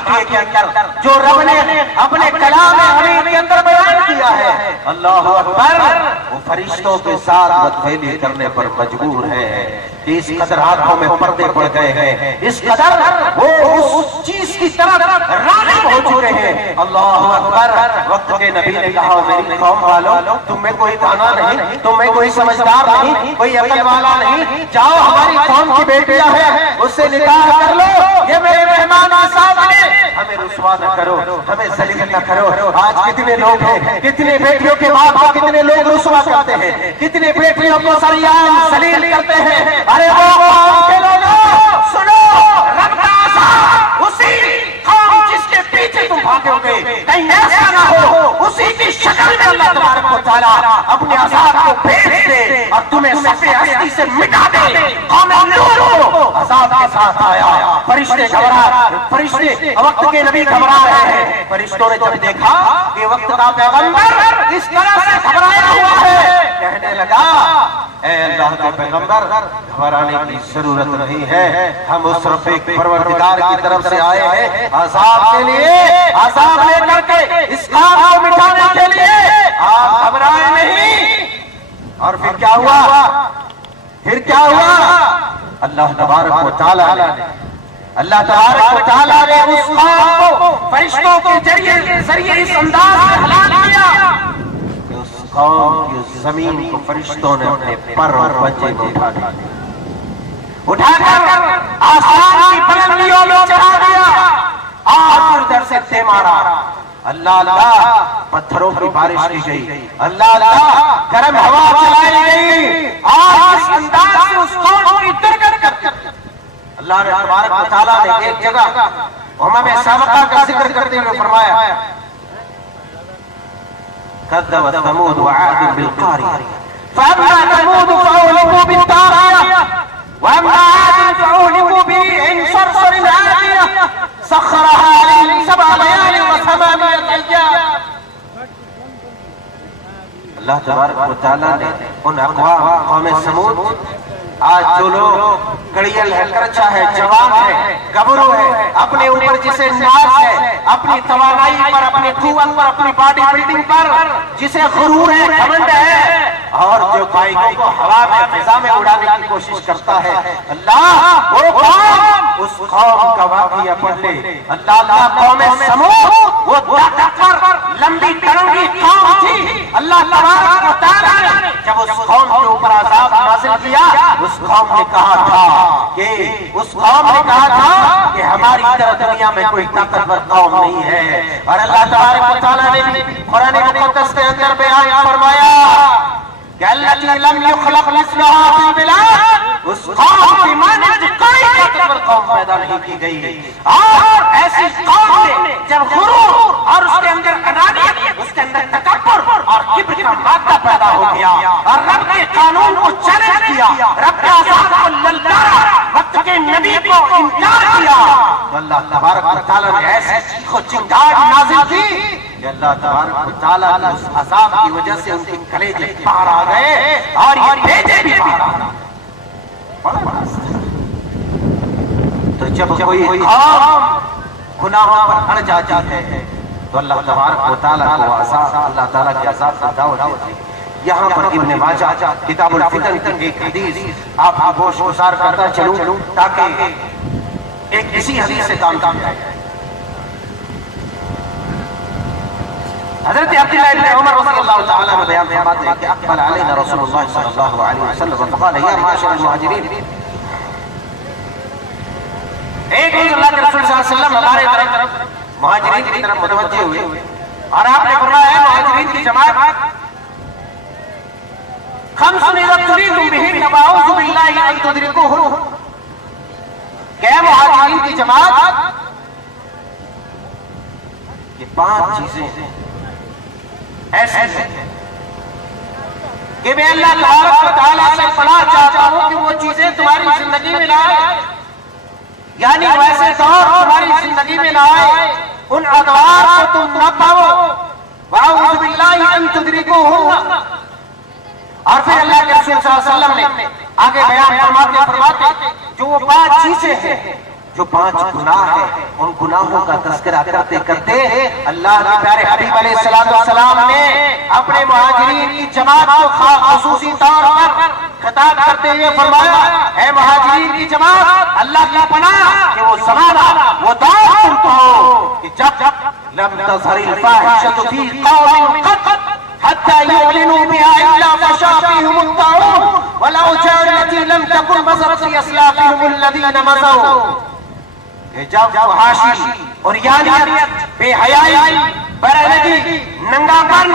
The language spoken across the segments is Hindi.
के अंदर जो रब ने अपने कलाम हमीद के अंदर बयान किया है, अल्लाह अकबर, वो फरिश्तों के साथ बदफेली करने पर मजबूर है। इस कदर आंखों में पर्दे पड़ गए हैं, इस कदर वो उस चीज की तरफ राग़िब हो चुके हैं। अल्लाह अकबर। वक्त के नबी ने कहा, मेरी कौम वालों, तुम में कोई दाना नहीं, तुम में कोई समझदार नहीं, कोई अकल वाला नहीं, जाओ हमारी कौम की बेटियां हैं, उससे निकाह कर लो। ये मेरे मेहमान सामने हमें रुसवा न करो, हमें जलील न करो। आज कितने लोग हैं, कितने बेटियों के बाप को कितने लोग रुसवा करते हैं, कितने बेटियों को सरियाम जलील करते हैं। अरे वो कौम के लोगों, सुनो, रब का अज़ाब उसी कौम जिसके पीछे तुम भागोगे, कहीं ऐसा ना हो उसी की शक्ल में अल्लाह तबारक व तआला अपने अज़ाब को भेज दे और तुम्हें सफ़े हस्ती से मिटा दे। कौम लूत अज़ाब के साथ आया, फरिश्ते घबरा, फरिश्ते वक्त के नबी घबरा रहे हैं। फरिश्तों ने जब देखा कि वक्त का पैगंबर इस तरह से घबराया हुआ है, कहने लगा, ऐ अल्लाह के पैगंबर, घबराने की जरूरत नहीं है, हम उस रफ़ीक परवरदिगार की तरफ से आए हैं अज़ाब के लिए, अज़ाब लेकर के इस काम को मिटाने के लिए। आप घबराए नहीं। और फिर क्या हुआ, फिर क्या हुआ? अल्लाह तबारक व तआला ने उस कौम को फरिश्तों के जरिए इस अंदाज में हलाक किया कि उस कौम की जमीन को फरिश्तों ने अपने पर और पंजे में उठाकर आसमान की बुलंदियों में चढ़ा दिया और उधर से दे मारा। अल्लाह अल्लाह, पत्थरों की बारिश की गई, अल्लाह अल्लाह, गर्म हवा चलाई गई और इस अंदाज से उस कौम की दुर्गत कर अल्लाह ने तबारक व तआला ने एक जगह उम्मे साबिक़ा का जिक्र करते हुए फरमाया, कज़्ज़बत समूद व आद बिल क़ारिया फअम्मा समूद फअहलिकू बित्ताग़िया व अम्मा आद फअहलिकू बिरिह्इन सरसरिन आतिया सख़्ख़रहा अलैहिम सबअ लयालिन व समानियत अय्याम। अल्लाह तबारक व तआला ने उन अक़वाम कौम समूद, आज जो लोग कड़ियल है, करचा है, जवान है, गबरू है, अपने ऊपर जिसे नाज है, अपनी तवानाई पर, अपने कुव्वत पर, अपनी बॉडी बिल्डिंग पर जिसे गुरूर है, घमंड है, और जो बाइकों को हवा में, फिजा में उड़ाने की कोशिश करता है, अल्लाह वो कौम, उस कौम का वाक़िया पढ़ ले। अल्लाह अल्लाह, कौम समूद वो ताकतवर लंबी तरंगी कौम थी। अल्लाह तबारक व तआला ने जब उस कौम के ऊपर अज़ाब नाज़िल किया, उस कौम ने कहा था कि हमारी तरह दुनिया में कोई ताकतवर कौम नहीं है। और अल्लाह तबारक व तआला ने भी कुरान मुक़द्दस के अंदर बयान फरमाया कि अल्लती लम युख़लक़ मिस्लुहा फ़िल बिलाद, उस कौम की मानिंद कोई ताकतवर कौम पैदा नहीं की गई। और ऐसी कौम ने जब गुरूर और उसके अंदर अनानियत, उसके अंदर तकब्बुर और किब्र का मादा पैदा हो गया और रब के कानून को चैलेंज किया, रब के अज़ाब को ललकारा, वक्त के नबी को इनकार किया, तो अल्लाह तबारक व तआला ने ऐसी चीखो चिंगार नाज़िल की कि अल्लाह तबारक व तआला के उस अज़ाब की वजह से उनके कलेजे बाहर आ गए और ये भेजे भी बाहर आ गए। तो जब कोई कौम गुनाहों पर अड़ जाती है तो अल्लाह तबारक व तआला को अल्लाह ताला के अज़ाब से दावत देती है। यहाँ पर इब्न माजा किताबुल फितन की एक हदीस आप आगोश गुजार करता चलूं ताकि एक इसी हदीस से काम जाए। हज़रत अब्दुल्लाह इब्न उमर रज़ियल्लाहु तआला अन्हु बयान फरमाते हैं कि अक़बल अलैना रसूलुल्लाह सल्लल्लाहु अलैहि वसल्लम फ़क़ाल या माशरल मुहाजिरीन, एक दिन अल्लाह के रसूल सल्लल्लाहु अलैहि वसल्लम हमारे तरफ मुहाजिरीन की तरफ मुतवज्जे हुए और आपने फरमाया, मुहाजिरीन की जमात खम्सुन इज़ा तुरीदुम बिहिन्ना वअऊज़ु बिल्लाहि अन तुदरिकुहुन्ना, क्या मुहाजिरीन की जमात, ये 5 चीजें ऐसी हैं कि मैं अल्लाह तबारक व तआला से पनाह चाहता हूं कि वो चीजें तुम्हारी जिंदगी में ना आए, यानी वैसे दौर तुम्हारी जिंदगी में ना आए, उन अदवार को तुम न पाओ, वअऊज़ु बिल्लाहि अन तुदरिकुहुन्ना। और फिर अल्लाह के रसूल सल्लल्लाहु अलैहि वसल्लम ने आगे बयान फरमाते जो वो 5 चीजें हैं जो 5 गुनाह है, उन गुनाहों का तज़किरा करते करते अल्लाह के प्यारे हबीब अलैहिस्सलाम ने अपने मुहाजिरीन की जमात को ख़ुसूसी तौर पर खिताब करते हुए फरमाया, ऐ मुहाजिरीन की जमात, अल्लाह की पनाह कि वो ज़माना, वो दौर तुम तो हो कि जब लम तज़हरिल फ़ाहिशतु फ़ी क़ौमिन क़त हत्ता यु'लिनू बिहा इल्ला फ़शा फ़ीहुमुत ताऊन वलौ जाअ अल्लती लम तकुन मज़त फ़ी अस्लाफ़िहिमुल लज़ीना मज़ऊ। जब हाशी और यानियत, बेहयाई, बरहनगी, नंगापन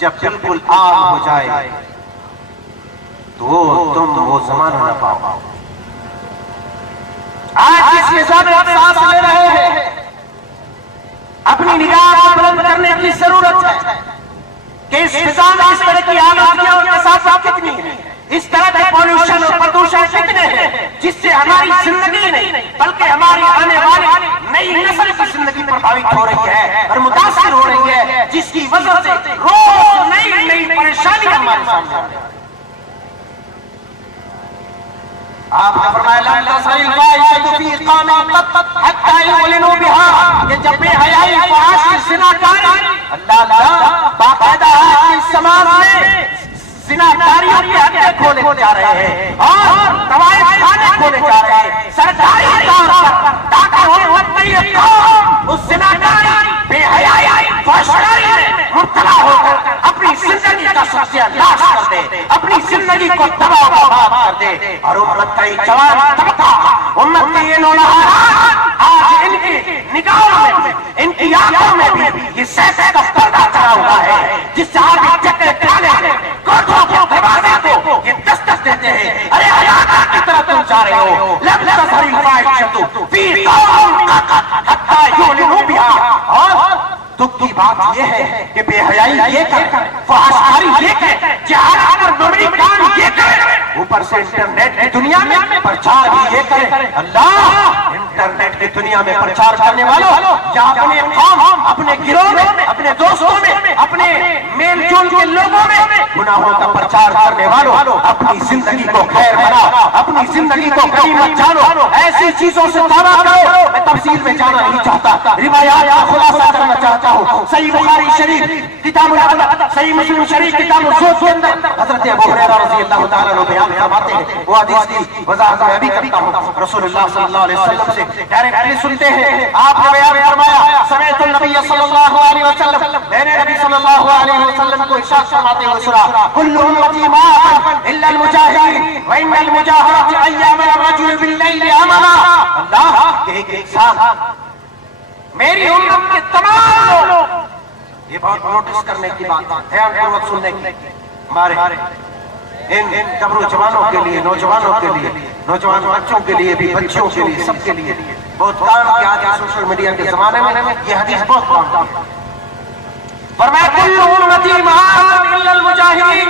जब बिल्कुल आम हो जाए तो तुम वो ज़माना न पाओ। आज इस मिजाज में आप सांस ले रहे हैं, अपनी निगाह को बुलंद करने की जरूरत है कि इस मिजाज में इस तरह की आलूगियां उनके साथ कितनी है, इस तरह के पॉल्यूशन और प्रदूषण कितने हैं, जिससे हमारी जिंदगी नहीं बल्कि हमारी आने वाली नई नस्ल की जिंदगी प्रभावित हो रही है और मुतासिर हो रही है, जिसकी वजह से रोज नई नई परेशानी हमारे सामने आ रही है। आपने फरमाया जब बेहयाई, फ़हाशी, ज़िनाकारी, अल्लाह बाकायदा इस समाज में ज़िनाकारियों के अड्डे खोले जा रहे हैं और दवाएं खाने खोले जा रहे हैं सरकारी तौर पर, ताकि उस ज़िनाकारी, बेहयाई, फ़हाशी में मुब्तला होकर अपनी जिंदगी का सत्यानाश कर दे, अपनी जिंदगी को तबाह बर्बाद कर दे। और उम्मत का ये जवान तबका, उम्मत के ये नौजवान आज इनकी निगाहों में, इनकी आंखों में भी ये सैसे का पर्दा चढ़ा हुआ है, जिससे आप चक्कर खाने कोठों के दरवाजे को ये दस्तक देते हैं, अरे हयात की तरफ तुम जा रहे हो, लम तज़हरिल फ़ाहिशतु फ़ी क़ौमिन हत्ता यु'लिनू बिहा। और दुख की बात यह है कि बेहयाई ये कर, फ़हाशी ये कर, जहाद और बड़ी काम ये कर, ऊपर से इंटरनेट की दुनिया में प्रचार भी ये करे। अल्लाह, इंटरनेट की दुनिया में प्रचार करने वालों, या अपने कौम, अपने गिरोह में, अपने दोस्तों में, अपने मेल जोल के लोगों में गुनाहों का प्रचार करने वालों, अपनी जिंदगी को खैर बनाओ, अपनी जिंदगी को गनीमत जानो, ऐसी चीजों से तौबा करो। मैं तफसील में जाना नहीं चाहता, रिवायात का खुलासा करना चाहता हूँ। सही बुखारी शरीफ किताबुल अदब, सही मुस्लिम शरीफ किताबुल ज़ुहद के अंदर हज़रत अबू हुरैरा रज़ियल्लाहु ताला अन्हु बयान फरमाते हैं, वो हदीस की वज़ाहत मैं अभी करता हूँ। रसूलुल्लाह सल्लल्लाहु अलैहि वसल्लम से डायरेक्टली सुनते हैं, आपने बयान फरमाया, समेअतु नबी सल्लल्लाहु अलैहि वसल्लम, मैंने नबी सल्लल्लाहु अलैहि वसल्लम को इरशाद फरमाते हुए सुना, कुल्लु उम्मती माअन इल्ला अल मुजाहिदीन व इन्नल मुजाहिदीन अय्याम अर्रजुल बिल लैल अमला। अल्लाह, एक इंसान, मेरी उम्मत के तमाम लोग, ये बहुत नोटिस करने की बात है, ध्यानपूर्वक सुनने की, हमारे इन गबरू जवानों के लिए, नौजवानों के लिए, नौजवान बच्चों के लिए भी, बच्चों के लिए, सबके लिए बहुत काम की। आज सोशल मीडिया के जमाने में ये हदीस बहुत काम की। फरमाया कुल्लु उम्मती माअन इल्ला अल मुजाहिदीन,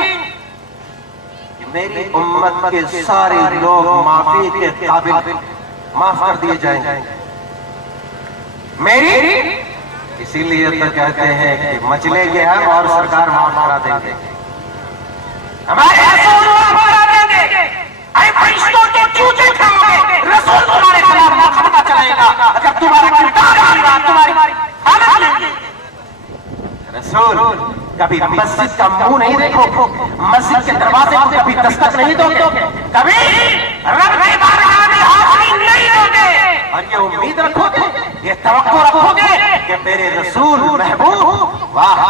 मेरी उम्मत के सारे लोग माफी के काबिल, माफ कर दिए जाएंगे मेरी। इसीलिए तो कहते हैं कि मचले के हम और सरकार माफ करा देंगे, हमारे रसूल माफ करा देंगे, ऐ फरिश्तों के चूचे खाओगे, रसूल तुम्हारे खिलाफ मुकदमा चलाएगा अगर तुम्हारा किरदार तुम्हारी हालत लेंगे। रसूल कभी मस्जिद का मुंह नहीं देखो, मस्जिद के दरवाजे को कभी दस्तक नहीं दोगे, कभी रब की बारगाह में हाजिरी नहीं दोगे, और ये उम्मीद रखोगे, ये तवक्को रखोगे कि मेरे रसूल महबूब, वाह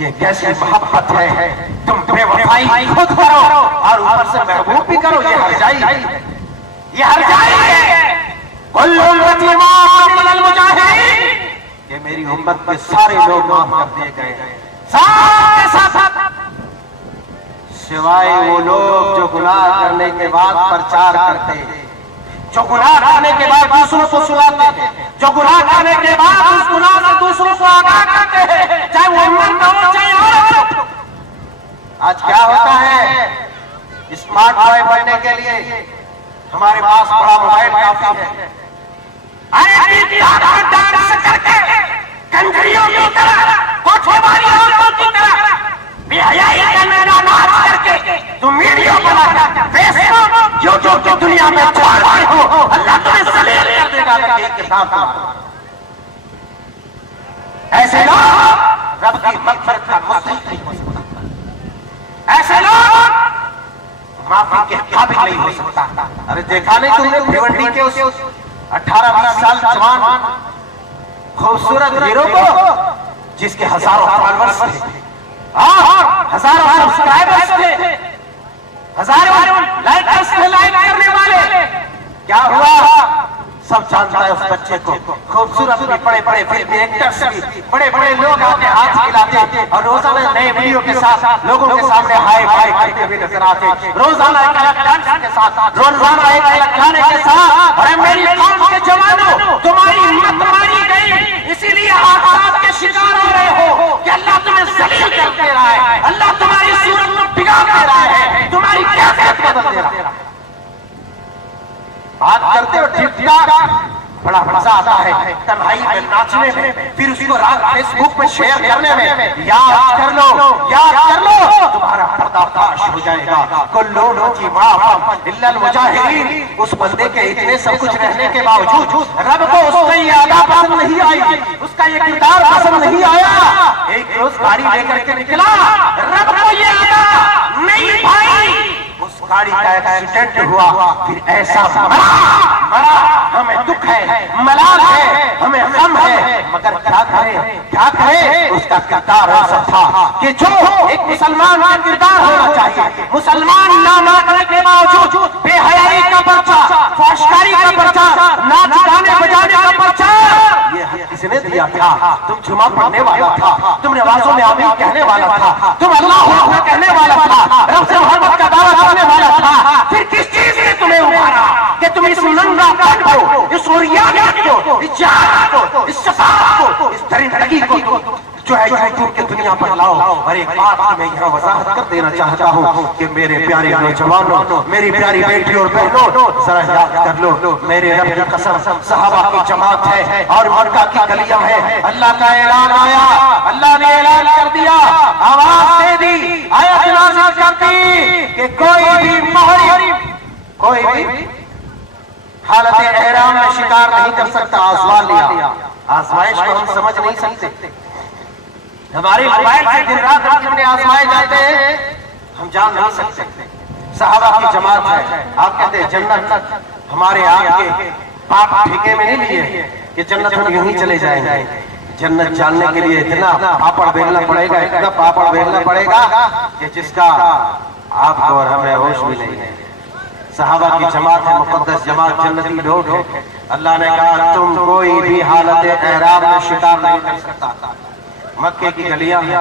ये कैसी मोहब्बत है, तुम बेवफाई खुद करो और ऊपर से महबूब भी करो, ये हरजाई है, ये हरजाई है। कुल्लु उम्मती माअन इल्ला अल मुजाहिदीन, ये मेरी उम्मत के सारे लोग माफ कर दिए गए हैं, साथ सिवाय वो लोग जो गुनाह करने के बाद प्रचार करते हैं, जो गुनाह करने के बाद दूसरों को सुनाते हैं, जो गुनाह करने के बाद उस गुनाह से दूसरों को आगाह करते हैं, चाहे वो मर्द हो चाहे औरत हो। आज क्या होता है, स्मार्ट बॉय बनने के लिए हमारे पास बड़ा मोबाइल काफी है, डांस करके कंजरियों की तरह, कोठे वाली औरतों की तरह बेहयाई का नाच करके तुम मीडिया वीडियो बनाकर फेसबुक यूट्यूब की दुनिया में छोड़ते हो, अल्लाह तुम्हें जलील कर देगा लकीर के साथ। ऐसे लोग रब की मग़फ़िरत का मुस्तहिक़ नहीं हो सकता, ऐसे लोग माफी के काबिल नहीं हो सकता। अरे देखा नहीं तुमने भिवंडी के उस 18-20 साल जवान खूबसूरत हीरो को, जिसके हजारों फॉलोअर्स थे, हजारों सब्सक्राइबर्स थे, हजारों लाइकर्स थे, लाइक करने वाले। क्या हुआ सब जानता है उस बच्चे को। खूबसूरत भी, बड़े बड़े फिल्म एक्टर्स भी, बड़े बड़े लोग आके हाथ खिलाते और रोजाना नए वीडियो के साथ लोगों के सामने हाय फाय करते हुए नजर आते, रोजाना एक अलग डांस के साथ, रोजाना एक अलग गाने के साथ। अरे मेरी कौम के जवानों, तुम्हारी मत मारी गई, इसीलिए हादसात के शिकार हो रहे हो कि अल्लाह तुम्हें जलील कर दे रहा है, अल्लाह तुम्हारी सूरत को बिगाड़ दे रहा है, तुम्हारी कैफियत बदल दे रहा है। बात करते हो ठीक ठाक, बड़ा मजा आता है तन्हाई में नाचने में, फिर उसको रात फेसबुक पे शेयर करने में। याद कर लो, याद कर लो, तुम्हारा पर्दाफाश हो जाएगा। कुल्लू नूजी माफ़ इल्लल मुजाहिरीन। उस बंदे के इतने सब कुछ रहने के बावजूद रब को उसका ये अदा पसंद नहीं आई, उसका ये किरदार पसंद नहीं आया। एक रोज गाड़ी लेकर के निकला, रब को ये अदा नहीं भाई, उस गाड़ी का एक्सीडेंट हुआ, फिर ऐसा मरा, हमें दुख है, मलाल है, हमें गम है, मगर क्या करें उसका किरदार ऐसा था कि जो एक मुसलमान का किरदार होना चाहिए। मुसलमान ना मानने के बावजूद बेहयाई का पर्चा, फहशकारी का पर्चा, नाच गाने बजाने का पर्चा ये किसने दिया था? तुम जुमा पढ़ने वाला था, तुम नमाज़ों में आमीन कहने वाला था, तुम अल्लाहू अकबर कहने वाला था, रब से मोहब्बत का दावा करने वाला था। फिर किस चीज ने तुम्हें उभारा कि तुम इस नंगापन को, इस उरियानियत को, इस जहालत को, इस सफाहत को, इस दरिंदगी को जो है यूट्यूब की दुनिया पर लाओ। और एक बात मैं यहाँ वजाहत कर देना चाहता हूँ कि मेरे प्यारे नौजवानों, मेरी प्यारी बेटी और बहनों, जरा याद कर लो, मेरे रब की कसम सहाबा की जमात है और मक्का की गलियां है। अल्लाह का ऐलान आया, अल्लाह ने ऐलान कर दिया, आवाज दे दी, आयत नाज़िल कर दी कि कोई भी मुहरिम, कोई भी हालत एहराम में शिकार नहीं कर सकता। आजमा लिया, आजमाइश को हम समझ नहीं सकते। हमारे मोबाइल से दिन रात हम कितने आजमाए जाते हैं हम जान नहीं सकते। सहाबा की जमात है, आप कहते हैं जन्नत हमारे आपके पाप ठेके में नहीं लिए कि जन्नत हम यूं ही चले जाएंगे। जन्नत जानने के लिए इतना पापड़ बेलना पड़ेगा, इतना पापड़ बेलना पड़ेगा कि जिसका आपको और हमें होश भी नहीं है। सहाबा की जमात है, मुक़द्दस जमात, जन्नती लोग है। अल्लाह ने कहा तुम कोई भी हालत एहराम में शिकार नहीं कर सकता। मक्के की गलियां हैं,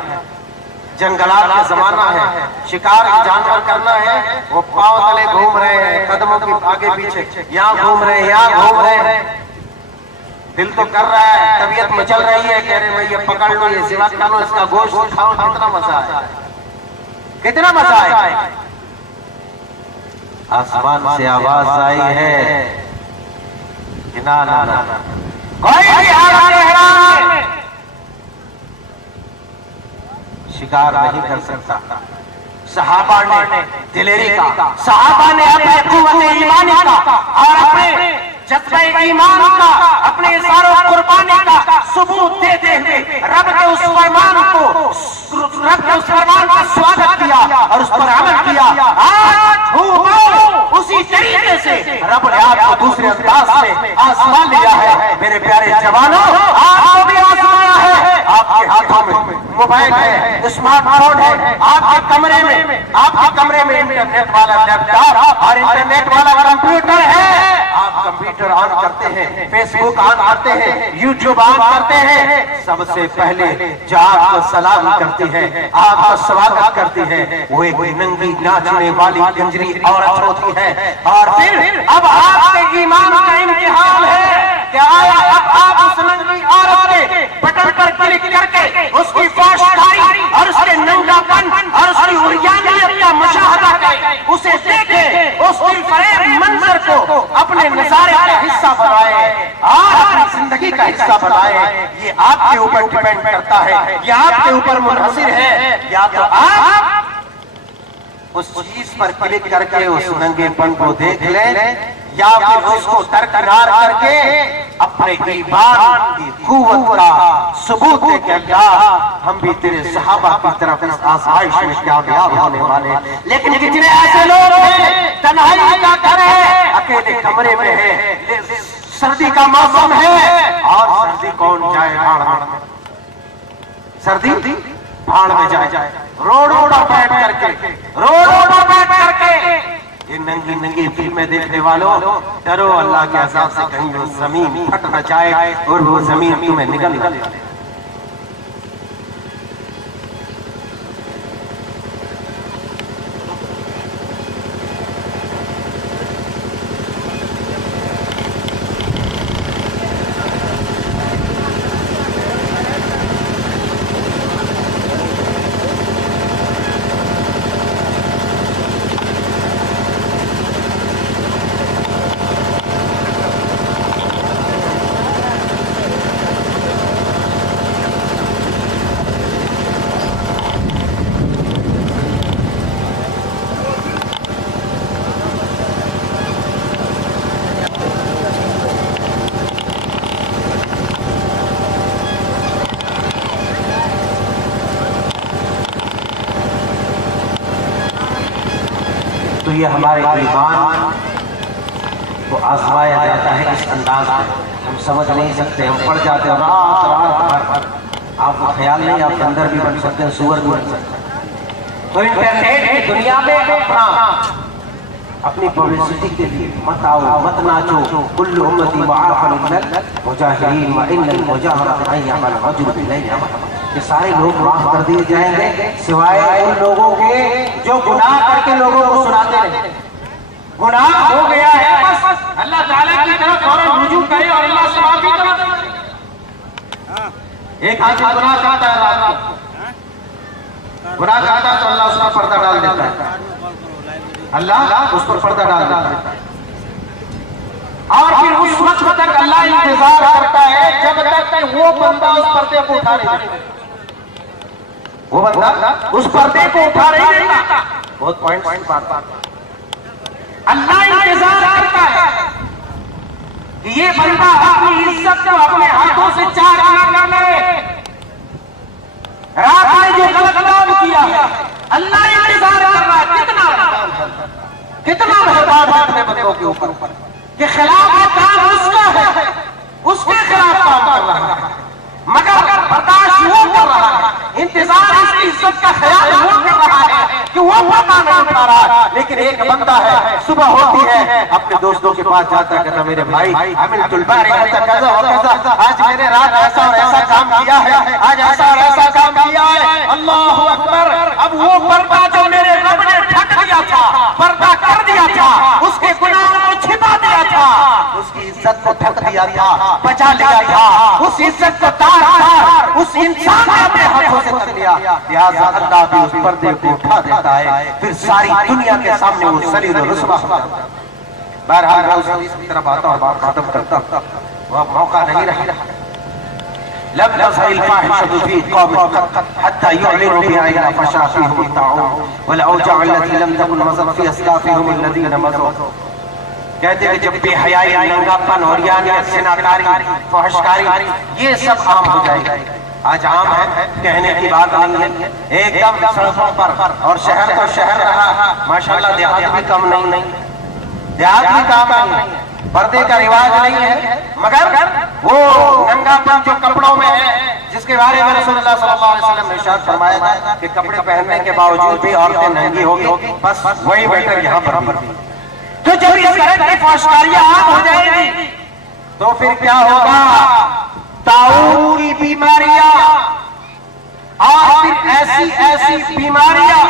जंगलात का जमाना है, शिकार जानवर करना है, वो पांव तले घूम रहे हैं, कदमों के आगे पीछे, यहाँ घूम रहे हैं, यहाँ घूम रहे हैं। दिल तो कर रहा है, तबीयत मचल रही है, कह रहे भाई ये पकड़ लो, ये सिवा खानो, इसका गोश्त खाओ, कितना मजा है, कितना मजा है। आसमान से आवाज आई है कि ना ना ना कोई भी हालत एहराम में शिकार नहीं कर सकता। सहाबा ने दिलेरी का, सहाबा ने अपने कुव्वत ईमानी का और अपने जज्बे ईमान का, अपने इज़हार कुर्बानी का सबूत देते हुए रब के उस फरमान का स्वागत किया और उस पर अमल किया। आज उसी तरीके से रब ने आपको दूसरे अंदाज में आजमा लिया है। मेरे प्यारे जवानों, आपको भी आजमाया है। आपके हाथों में मोबाइल है, स्मार्टफोन है, आपके कमरे में इंटरनेट वाला लैपटॉप और इंटरनेट वाला कंप्यूटर है। आप कंप्यूटर ऑन करते हैं, फेसबुक ऑन करते हैं, यूट्यूब ऑन करते हैं, सबसे पहले जो आपको सलाम करती है, आपका स्वागत करती है, वो एक नंगी नाचने वाली गंजरी औरत होती है। और फिर अब आपके ईमान का इम्तिहान है कि आया अब आप उस नंगी औरत के बटन पर क्लिक करके उसकी फहशकारी और उसके नंगापन और उसकी उरियानियत का मुशाहदा करें, उसे देखें, उस दिलफरेब मंजर को अपने नज़ारे का हिस्सा बनाए और अपनी जिंदगी का हिस्सा बनाए। ये आपके ऊपर डिपेंड करता है, ये आपके ऊपर मुनहसिर है। या तो आप उस चीज पर क्लिक करके उस नंगेपन को देख लें, या फिर उसको दरकिनार करके अपने ईमान की कुव्वत का सबूत दे के अल्लाह हम भी तेरे सहाबा की तरफ इस आज़माइश में कामयाब होने वाले। लेकिन कितने ऐसे लोग हैं, तन्हाई का घर है, अकेले कमरे में है, सर्दी का मौसम है, और सर्दी कौन जाए भाड़ में, सर्दी भाड़ में जाए, रोडों पर बैठ करके ये नंगी नंगी फिल्में देखने वालों, डरो अल्लाह के अज़ाब से, कहीं वो जमीन फट न जाए और वो जमीन तुम्हें निगल जाए। तो ये हमारे ईमान को आजमाया जाता है इस अंदाज में, हम समझ नहीं सकते, हम पढ़ जाते हैं रात रात भर। आपको ख्याल नहीं, आप अंदर भी बन सकते हैं, सुअर भी बन सकते हैं। तो इंटरनेट की दुनिया में अपनी पब्लिसिटी के लिए मत आओ, मत नाचो, कुल्लु उम्मती मुआफ़िन मुजाहिरीन व इन्नल मुजाहिरीन अय्यमल रजुल बिलैल, कि सारे लोग माफ कर दिए जाएंगे सिवाय उन लोगों के जो गुनाह करके लोगों को सुनाते रहे। गुनाह हो गया है, बस अल्लाह ताला की तरफ फौरन रुजू करे और अल्लाह से माफी करे। एक आदमी गुनाह करता है, रात को गुनाह करता है तो अल्लाह उस पर पर्दा डाल देता है, अल्लाह उस पर पर्दा डाल देता है, और फिर उस वक्त तक अल्लाह इंतजार करता है जब तक वो बंदा उस पर्दे को उठा नहीं देता, वो बंदा उस पर्दे को उठा नहीं देता। बहुत पॉइंट बात, अल्लाह इंतजार करता है कि ये बंदा अपनी इज्जत को अपने हाथों से चार आना कर ले। रात में जो गलत काम किया है, अल्लाह इंतजार कर रहा है, कितना मेहरबान है अपने बंदों के ऊपर कि खिलाफ काम उसका है, उसके खिलाफ काम कर रहा है, मगर बर्दाश्त वो कर रहा है, इंतजार इसकी इज्जत का ख्याल वो कर रहा है कि वो पता नहीं उठा रहा। लेकिन एक बंदा है, सुबह होती है, अपने दोस्तों के पास जाता है, कहता मेरे भाई अमिल बारी आज मैंने रात ऐसा और ऐसा काम किया है, आज ऐसा और ऐसा काम किया है, अल्लाह अकबर। अब वो पर्दा जो मेरे रब ने ढक दिया था, पर्दा कर दिया था, उसके गुनाहों को छिपा दिया था, उसकी इज्जत को ढक दिया था, बचा लिया था, उस इज्जत को तार उस इंसान ने अपने हाथों से कर लिया। लिहाजा अल्लाह भी उस पर्दे को उठा देता है, फिर सारी दुनिया के सामने वो जलील और रुस्वा हो जाता है। बहरहाल मैं उस हदीस की तरफ आता और बात खत्म करता, वह मौका नहीं रहा। लम तज़हिल फाहिशतु फी क़ौमिन हत्ता यु'लिनु बिहा इल्ला फशा फीहिम अत-ताऊन वल औजा अल्लती लम तकुन मज़त फी अस्लाफिहिम अल्लज़ीना मज़ू। कहते हैं जब बेहयाई, नंगापन और यानी सिनाकारी, फहशकारी, ये सब आम हो जाएगा। आज आम है, कहने की बात नहीं है, एकदम सड़कों पर, और शहर तो शहर रहा, माशाल्लाह देहात भी कम नहीं, देहात भी कम नहीं, पर्दे का रिवाज नहीं है, मगर वो नंगापन जो कपड़ों में है, जिसके बारे में रसूलुल्लाह सल्लल्लाहु अलैहि वसल्लम ने इरशाद फरमाया था कि कपड़े पहनने के बावजूद भी औरतें नंगी होगी, बस वही बेटर यहाँ पर भी। तो जब इस तरह की फहशकारियां आम हो जाएगी तो फिर क्या होगा? ताऊन की बीमारियां और फिर ऐसी बीमारियां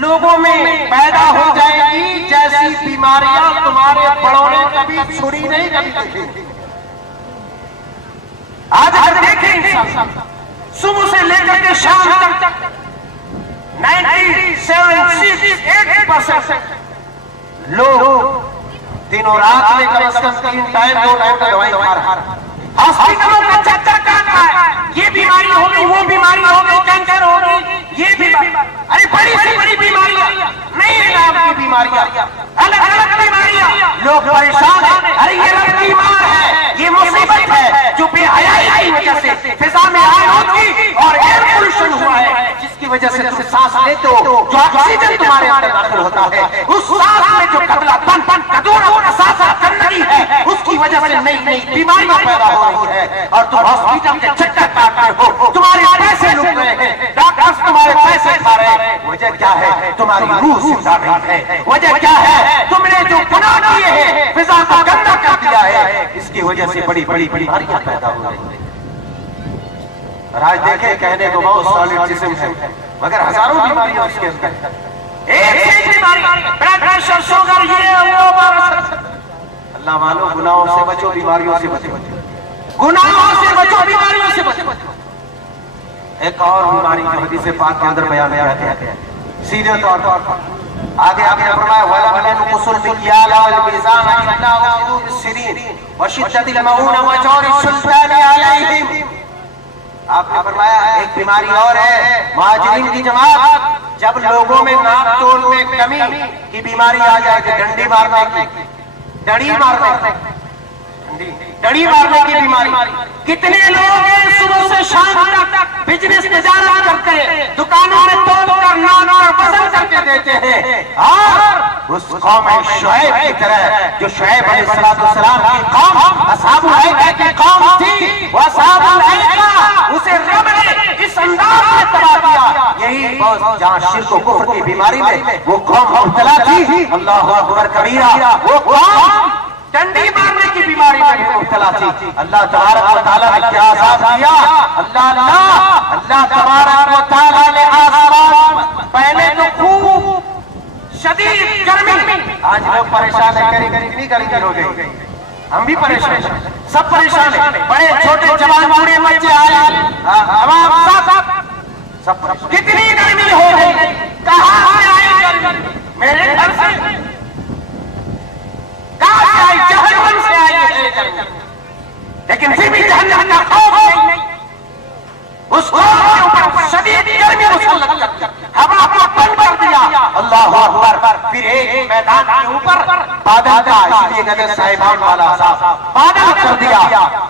लोगों में पैदा हो जाएगी जैसी बीमारियां तुम्हारे बड़ों ने कभी छुड़ी नहीं, कभी देखी। आज अगर देखें सुबह से लेकर के शाम तक 97-8% लोग दिनों रात में कम से कम 3 टाइम 2 टाइम का दवाई खा रहा है, हॉस्पिटलों का चक्कर काट रहा है, ये बीमारी हो गई, वो बीमारी हो गई, कैंसर हो गई, ये बीमारी, अरे बीमारियां, अलग अलग बीमारियां, लोग परेशान हैं। अरे ये रब की मार है, ये मुसीबत है जो बेहयाई की वजह से फिजा में आलूदगी और एयर पोल्यूशन हुआ है, जिसकी वजह से तुम सांस लेते हो, जो ऑक्सीजन तुम्हारे अंदर दाखिल होता है, उस सांस में जो कतलापन कदूर गंदगी है, उसकी वजह से नई नई बीमारियां पैदा हो रही है और तुम हॉस्पिटल के चक्कर काट रहे हो, तुम्हारे पैसे लूट रहे हैं, डॉक्टर्स तुम्हारे पैसे खा रहे हैं। वजह क्या है? तुम्हारी रूह जिंदा नहीं है। वजह क्या है? तुमने जो गुनाह किए हैं, फिजा को गंदा कर दिया है, इसकी वजह से बड़ी बड़ी बीमारियां पैदा हो रही है। आज देखे, कहने को बहुत सॉलिड जिस्म है, मगर हजारों बीमारियां उसके अंदर। एक बीमारी ब्लड प्रेशर, शुगर, ये अल्लाह मानो, गुनाहों से बचो, बीमारियों से बचो, गुनाहों से बचो, बीमारियों से बचो। एक और बीमारी जो हदीस पाक के अंदर बयान किया गया है, सीधे तौर पर आगे आपने फरमाया वला बलन कुसुल बिकियाल वल मिजान इन्ना वजूद सिरीन व शिद्दतिल मऊन व जौर सुल्तान अलैहिम। आपने फरमाया एक बीमारी और है, मुहाजिरीन की जमात, जब लोगों में नाप तोल में कमी की बीमारी आ जाए, डंडी मारने की, डड़ी मारने की बीमारी। कितने लोग हैं सुबह से शाम तक बिजनेस तिजारत करते हैं, दुकानों में तोलकर नाम और वजन करके देते हैं, और उस कौम शुएब की तरह जो शुएब अलैहिस्सलाम की कौम असहाबुल अयका की कौम थी, वो असहाबुल अयका, उसे रब ने इस अंदाज में तबाह किया। यही जहां शिर्क और कुफ्र की बीमारी में वो कौम मुब्तला थी, अल्लाहु अकबर कबीरा, वो कौम डंडी मारने की बीमारी में मुब्तला थी। अल्लाह तबारक व तआला ने क्या आजाद दिया? अल्लाह तबारक व तआला ने आसमान, पहले तो खूब शदीद गर्मी, आज लोग परेशान है, कितनी गर्मी हो गई, हम भी परेशान हैं, सब परेशान है, बड़े छोटे जवान बूढ़े बच्चे आए, सब कितनी गर्मी हो गई, कहां से आई गर्मी? मेरे घर से, जहन्नम से आई है, लेकिन फिर भी जहन्नम का खौफ नहीं, उस कौम के ऊपर शदीद गर्मी मुसल्लत कर हवा को बंद कर दिया। अल्लाहु अकबर। फिर एक मैदान के ऊपर बादल का, इसलिए कहते साहिबान वाला बादल कर दिया।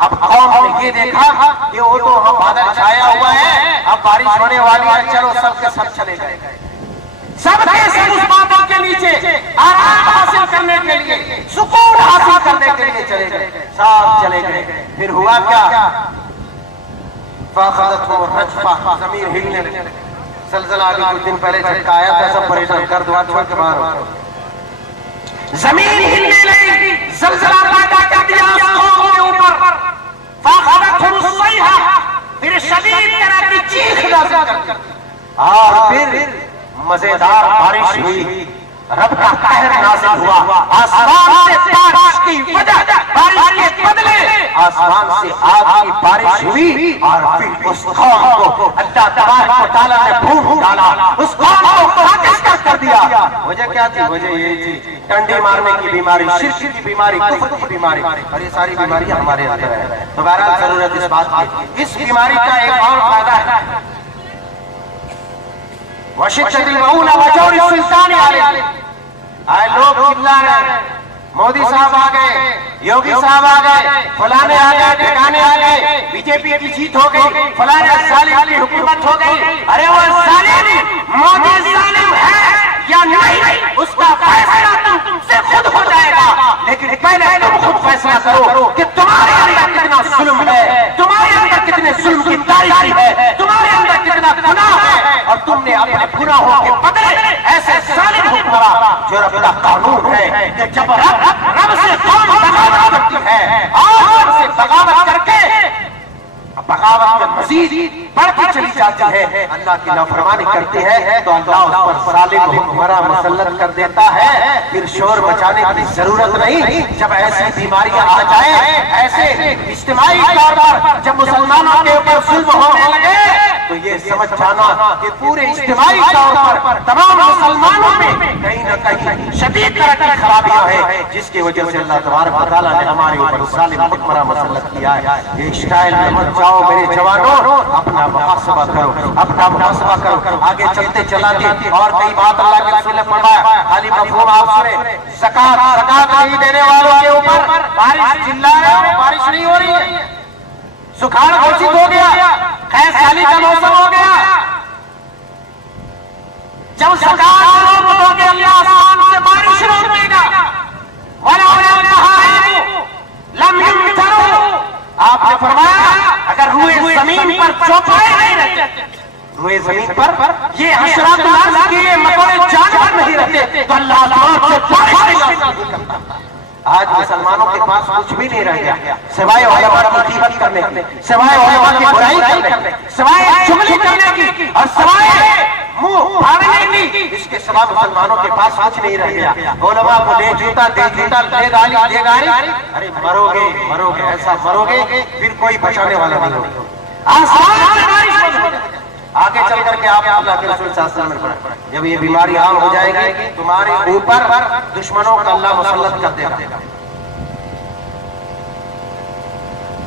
अब कौम ने ये देखा कि वो तो हम बादल छाया हुआ है, अब बारिश होने वाली है, चलो सबके सब चले गए, सबके सब उस बादल के नीचे आराम हासिल करने के लिए, सुकून हासिल करने के लिए चले गए, सब चले गए। फिर हुआ क्या? जमीन हिलने लगी, ज़लज़ला अभी कुछ दिन पहले झटका आया था, सब परेशान कर दो, छोड़ के बाहर हो, जमीन हिलने लगी, ज़लज़ला पैदा कर दिया कौम के ऊपर, फिर शदीद तरह की चीख नाज़िल कर, और फिर मजेदार बारिश हुई, रब का कहर नाज़िल हुआ, आसमान से बारिश की वजह, बारिश के बदले आसमान से आग की बारिश हुई, और फिर उस कौम को अल्लाह तबारक व तआला ने भून डाला, उस कौम को खाकिस्तान कर दिया। वजह क्या थी? वजह ये थी डंडी मारने की बीमारी, शिर्क की बीमारी, कुफ्र की बीमारी, और ये सारी बीमारियां हमारे अंदर है। तो बहरहाल जरूरत इस बात की, इस बीमारी का एक और फायदा है, वशिद्दतिल मऊन व जौर सुल्तान अलैहिम। आए लोग चिल्ला रहे, मोदी साहब आ गए, योगी साहब आ गए, फलाने आ गए, ठिकाने आ गए, बीजेपी की जीत हो गई, फलाने जालिम की हुकूमत हो गई। अरे वो जालिम मोदी जालिम है या नहीं, उसका फैसला तुमसे खुद हो जाएगा, लेकिन पहले तुम खुद फैसला करो कि तुम्हारे अंदर कितना जुल्म है, तुम्हारे अंदर कितने जुल्म की तारीखी है, तुम्हारे अंदर कितना गुनाह है, और तुमने अपने गुनाहों के बदले ऐसे जालिम हुक्मरान, जो रब का कानून है कि जब रब से कौम बगावत करती है, और रब से बगावत करके बगावत में मजीद बढ़ती चली जाती है, अल्लाह की नाफरमानी करती है, तो अल्लाह उस पर जालिम हुक्मरान मुसल्लत कर देता है। फिर शोर मचाने की जरूरत नहीं। जब ऐसी बीमारियां आ जाए, ऐसे इज्तिमाई तौर पर जब मुसलमानों के ऊपर जुल्म होने लगे, तो ये समझ जाना कि पूरे इज्तिमाई तौर पर तमाम मुसलमानों में कहीं न कहीं शदीद तरह की खराबियां हैं, जिसकी वजह से अल्लाह तबारक व तआला ने हमारे ऊपर जालिम हुक्मरां मुसल्लत किया है। ये स्टाइल में मत जाओ मेरे जवानों, अपना मुहासबा करो, अपना मुहासबा करो। आगे चलते चलाते और कई बात अल्लाह के रसूल ने फरमाया, खाली मफहूम आप सुने, ज़कात नहीं देने वालों के ऊपर बारिश चिल्ला रहे हो, बारिश नहीं हो रही है, सुखाड़ घोषित हो गया, खैर साली का मौसम हो गया। जब ज़कात रोक दोगे अल्लाह आसमान से बारिश रोक देगा। आपने फरमाया अगर रुए जमीन पर चौपाए नहीं रहते, रुए जमीन पर ये हशरात के मकोड़े जानवर नहीं रहते तो अल्लाह आसमान से बारिश नहीं करता। आज मुसलमानों के पास कुछ भी नहीं रह गया सिवाय उलमा की ग़ीबत करने की, सिवाय उलमा की बुराई करने की, सिवाय चुगली करने की और सिवाय मुंह फाड़ने की, इसके सिवा मुसलमानों के पास कुछ नहीं रह गया। उलमा को दे जूता, दे जूता, दे गाली, दे गाली, अरे मरोगे मरोगे, ऐसा मरोगे फिर कोई बचाने वाला नहीं होगा। आसमान से बारिश होगी। आगे चल करके आप अल्लाह के रसूल सल्लल्लाहु अलैहि वसल्लम ने पढ़ा, जब ये बीमारी आम हो जाएगी तुम्हारे ऊपर दुश्मनों का अल्लाह मुसल्लत कर देगा,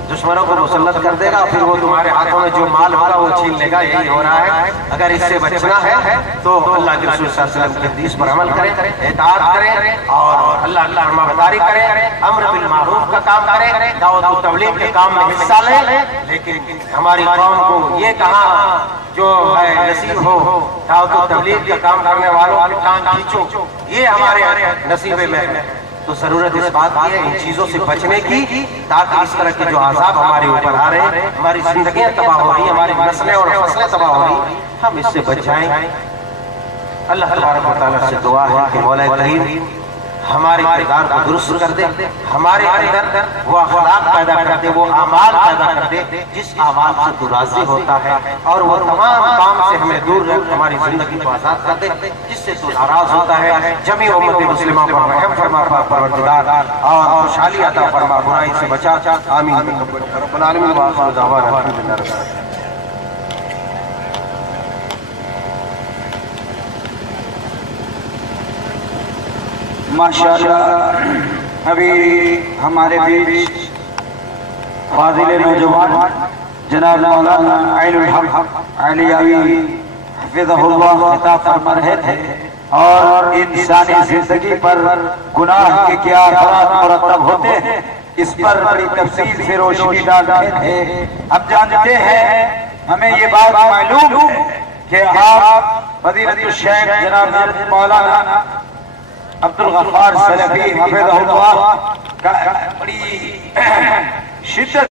दुश्मनों को मुसल्लत कर देगा, फिर वो तुम्हारे हाथों में जो माल होगा वो छीन लेगा। यही हो रहा है। अगर इससे बचना है तो अल्लाह के रसूल सल्लल्लाहु अलैहि वसल्लम के हदीस पर अमल करें, इताअत करें और अल्लाह की फरमाबरदारी करें, अम्र बिल मारूफ का काम करें, दावत व तबलीग के काम में हिस्सा लें। लेकिन हमारी कौम को ये कहा जो है नसीब हो दावत व तबलीग का काम करने वालों की टांग खींचो, ये हमारे नसीबे में। तो जरूरत इस बात की है इन चीजों से बचने की, ताकि इस तरह के जो आज़ाब हमारे ऊपर आ रहे हैं, हमारी जिंदगियां तबाह हो रही, हमारी नस्लें और फसलें तबाह हो रही, हम इससे बच जाएं। अल्लाह तबारक व तआला से दुआ है कि मौला करीम हमारे किरदार को दुरुस्त कर दे, हमारे अंदर वो अखलाक पैदा कर दे, वो अमाल पैदा कर दे जिस अमाल से तू राज़ी होता है, और वो तमाम काम से हमें दूर रख, हमारी जिंदगी को आज़ाद कर दे जिससे तू नाराज होता है। जमी उम्मत मुस्लिमा पर रहम फरमा परवरदिगार और खुशहाली अता फरमा, बुराई से बचा। आमीन रब्बुल आलमीन व आखिर दावाना अल्हम्दुलिल्लाह। माशाअल्लाह अभी हमारे बीच फाजिल नौजवान जनाब मौलाना आइनुल हक अलियावी हफिज़हुल्लाह खिताब फरमा रहे थे और इंसानी जिंदगी पर गुनाह के क्या असरात मुरतब होते हैं इस पर बड़ी तफसील से रोशनी डाल रहे थे। हम जानते हैं, हमें ये बात मालूम है कि आप फजीलतुल शेख जनाब मौलाना अब्दुल गफ्फार सलफी हफिज़हुल्लाह का बड़ी शिद्दत